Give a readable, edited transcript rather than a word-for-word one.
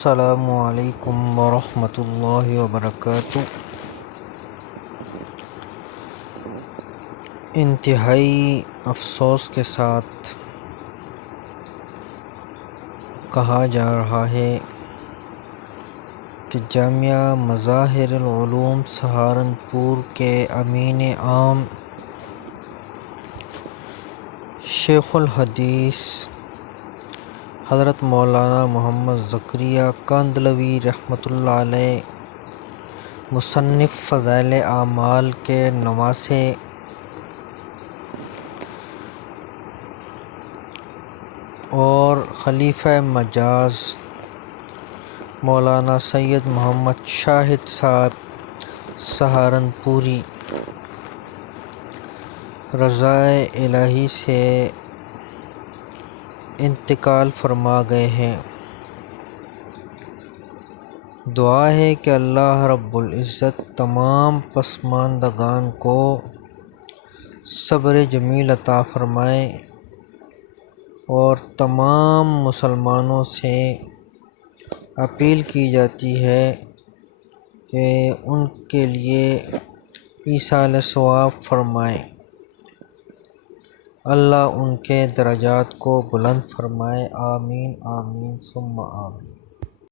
السلام علیکم ورحمۃ اللہ وبرکاتہ۔ انتہائی افسوس کے ساتھ کہا جا رہا ہے کہ جامعہ مظاہر العلوم سہارنپور کے امین عام شیخ الحدیث حضرت مولانا محمد زکریا کاندھلوی رحمۃ اللہ علیہ، مصنف فضائل اعمال کے نواسے اور خلیفہ مجاز مولانا سید محمد شاہد صاحب سہارنپوری رضائے الہی سے انتقال فرما گئے ہیں۔ دعا ہے کہ اللہ رب العزت تمام پسماندگان کو صبر جمیل عطا فرمائے اور تمام مسلمانوں سے اپیل کی جاتی ہے کہ ان کے لیے ایصال ثواب فرمائے۔ اللہ ان کے درجات کو بلند فرمائے، آمین آمین ثم آمین۔